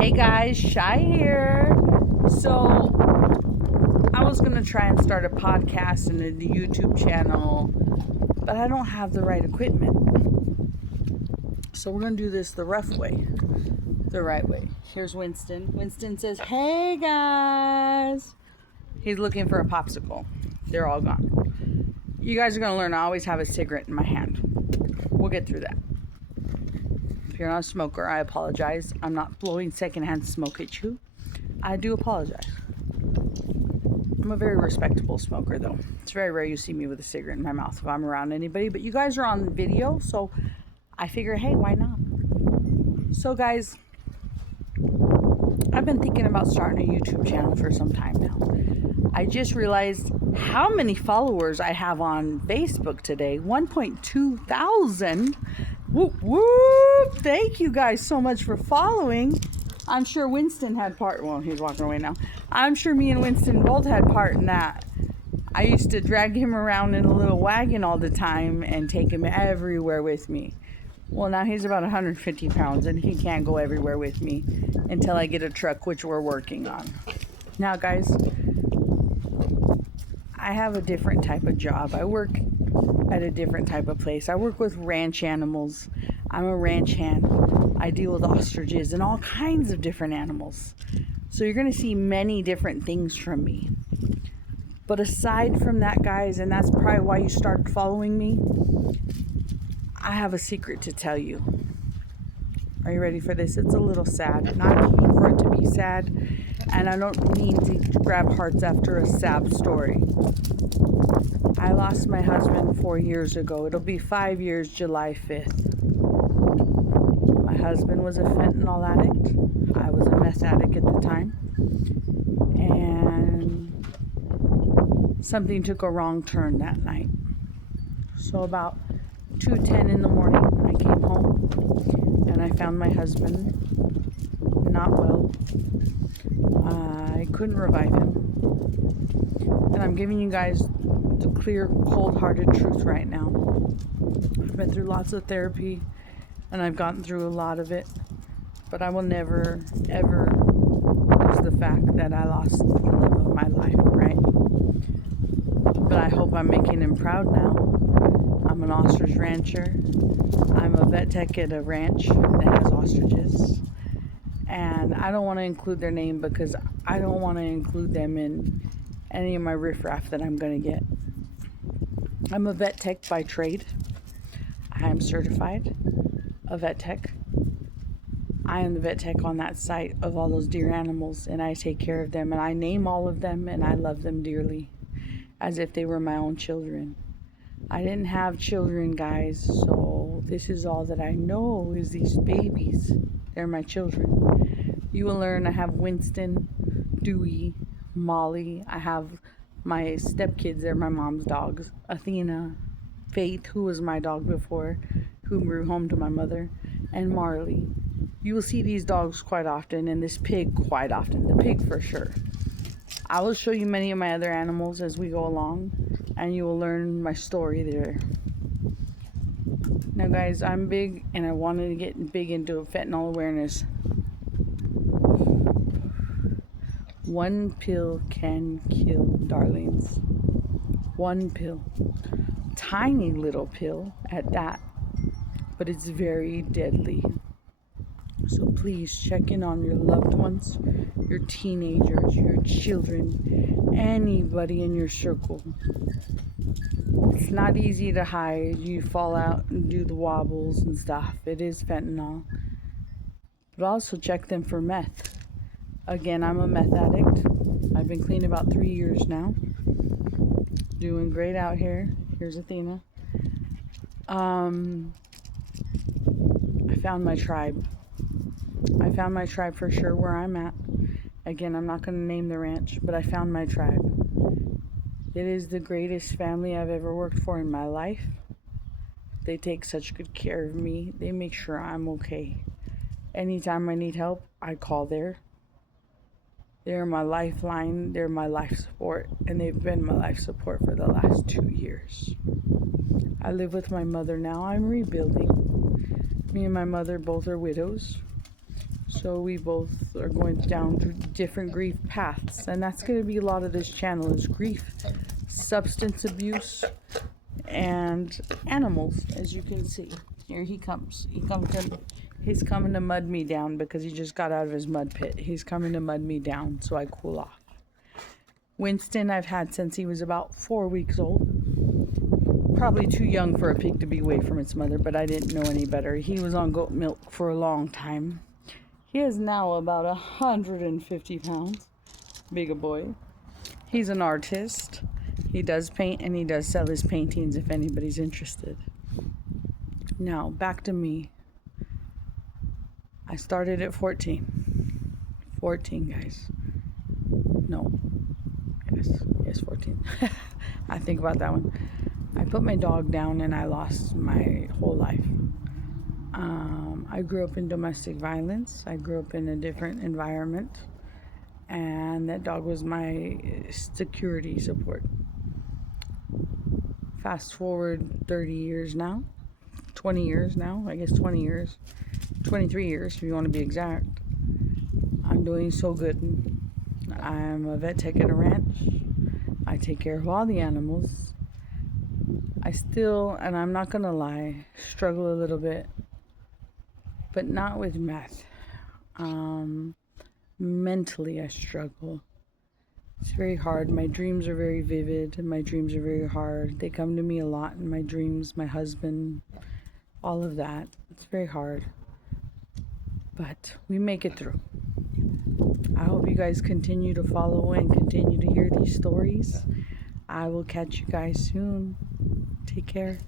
Hey guys, Shy here. So, I was gonna try and start a podcast and a YouTube channel, but I don't have the right equipment. So, we're gonna do this the rough way, the right way. Here's Winston. Winston says, "Hey guys." He's looking for a popsicle. They're all gone. You guys are gonna learn I always have a cigarette in my hand. We'll get through that. If you're not a smoker, I apologize. I'm not blowing secondhand smoke at you. I do apologize. I'm a very respectable smoker, though. It's very rare you see me with a cigarette in my mouth if I'm around anybody. But you guys are on video, so I figure, hey, why not? So, guys, I've been thinking about starting a YouTube channel for some time now. I just realized how many followers I have on Facebook today. 1.2 thousand. Whoop, whoop. Thank you guys so much for following. I'm sure Winston had part. Well, he's walking away now. I'm sure me and Winston both had part in that. I used to drag him around in a little wagon all the time and take him everywhere with me. Well, now he's about 150 pounds and he can't go everywhere with me until I get a truck, which we're working on. Now, guys, I have a different type of job. I work at a different type of place. I work with ranch animals. I'm a ranch hand. I deal with ostriches and all kinds of different animals. So you're going to see many different things from me. But aside from that, guys, and that's probably why you started following me, I have a secret to tell you. Are you ready for this? It's a little sad. Not meaning for it to be sad, and I don't mean to grab hearts after a sad story. I lost my husband 4 years ago. It'll be 5 years, July 5th. My husband was a fentanyl addict. I was a meth addict at the time. And something took a wrong turn that night. So about 2:10 in the morning, I came home and I found my husband not well. I couldn't revive him. And I'm giving you guys the clear, cold-hearted truth right now. I've been through lots of therapy and I've gotten through a lot of it, but I will never, ever lose the fact that I lost the love of my life, right? But I hope I'm making him proud now. I'm an ostrich rancher. I'm a vet tech at a ranch that has ostriches. And I don't want to include their name because I don't want to include them in any of my riffraff that I'm going to get. I'm a vet tech by trade. I am certified a vet tech. I am the vet tech on that site of all those dear animals, and I take care of them, and I name all of them, and I love them dearly as if they were my own children. I didn't have children, guys, so this is all that I know is these babies. They're my children. You will learn I have Winston, Dewey, Molly. I have my stepkids. They're my mom's dogs. Athena, Faith, who was my dog before, who grew home to my mother, and Marley. You will see these dogs quite often, and this pig quite often. The pig for sure. I will show you many of my other animals as we go along, and you will learn my story there. Now, guys, I'm big, and I wanted to get big into fentanyl awareness. One pill can kill, darlings. One pill. Tiny little pill at that, but it's very deadly. So please check in on your loved ones, your teenagers, your children, anybody in your circle. It's not easy to hide. You fall out and do the wobbles and stuff. It is fentanyl. But also check them for meth. Again, I'm a meth addict. I've been clean about 3 years now. Doing great out here. Here's Athena. I found my tribe. I found my tribe for sure where I'm at. Again, I'm not going to name the ranch, but I found my tribe. It is the greatest family I've ever worked for in my life. They take such good care of me. They make sure I'm okay. Anytime I need help, I call there. They're my lifeline. They're my life support. And they've been my life support for the last 2 years. I live with my mother now. I'm rebuilding. Me and my mother both are widows. So we both are going down different grief paths, and that's going to be a lot of this channel is grief, substance abuse, and animals. As you can see, here he comes. He's coming to mud me down because he just got out of his mud pit. He's coming to mud me down so I cool off. Winston I've had since he was about 4 weeks old. Probably too young for a pig to be away from its mother, but I didn't know any better. He was on goat milk for a long time. He is now about 150 pounds. Big a boy. He's an artist. He does paint and he does sell his paintings if anybody's interested. Now, back to me. I started at 14. 14, guys. No. Yes, 14. I think about that one. I put my dog down and I lost my whole life. I grew up in domestic violence. I grew up in a different environment, and that dog was my security support. Fast forward 30 years now, 20 years now, I guess 20 years, 23 years if you want to be exact. I'm doing so good. I'm a vet tech at a ranch. I take care of all the animals. I still, and I'm not gonna lie, struggle a little bit, but not with meth. Mentally I struggle. It's very hard. My dreams are very vivid and my dreams are very hard. They come to me a lot in my dreams, my husband, all of that. It's very hard. But we make it through. I hope you guys continue to follow and continue to hear these stories. I will catch you guys soon. Take care.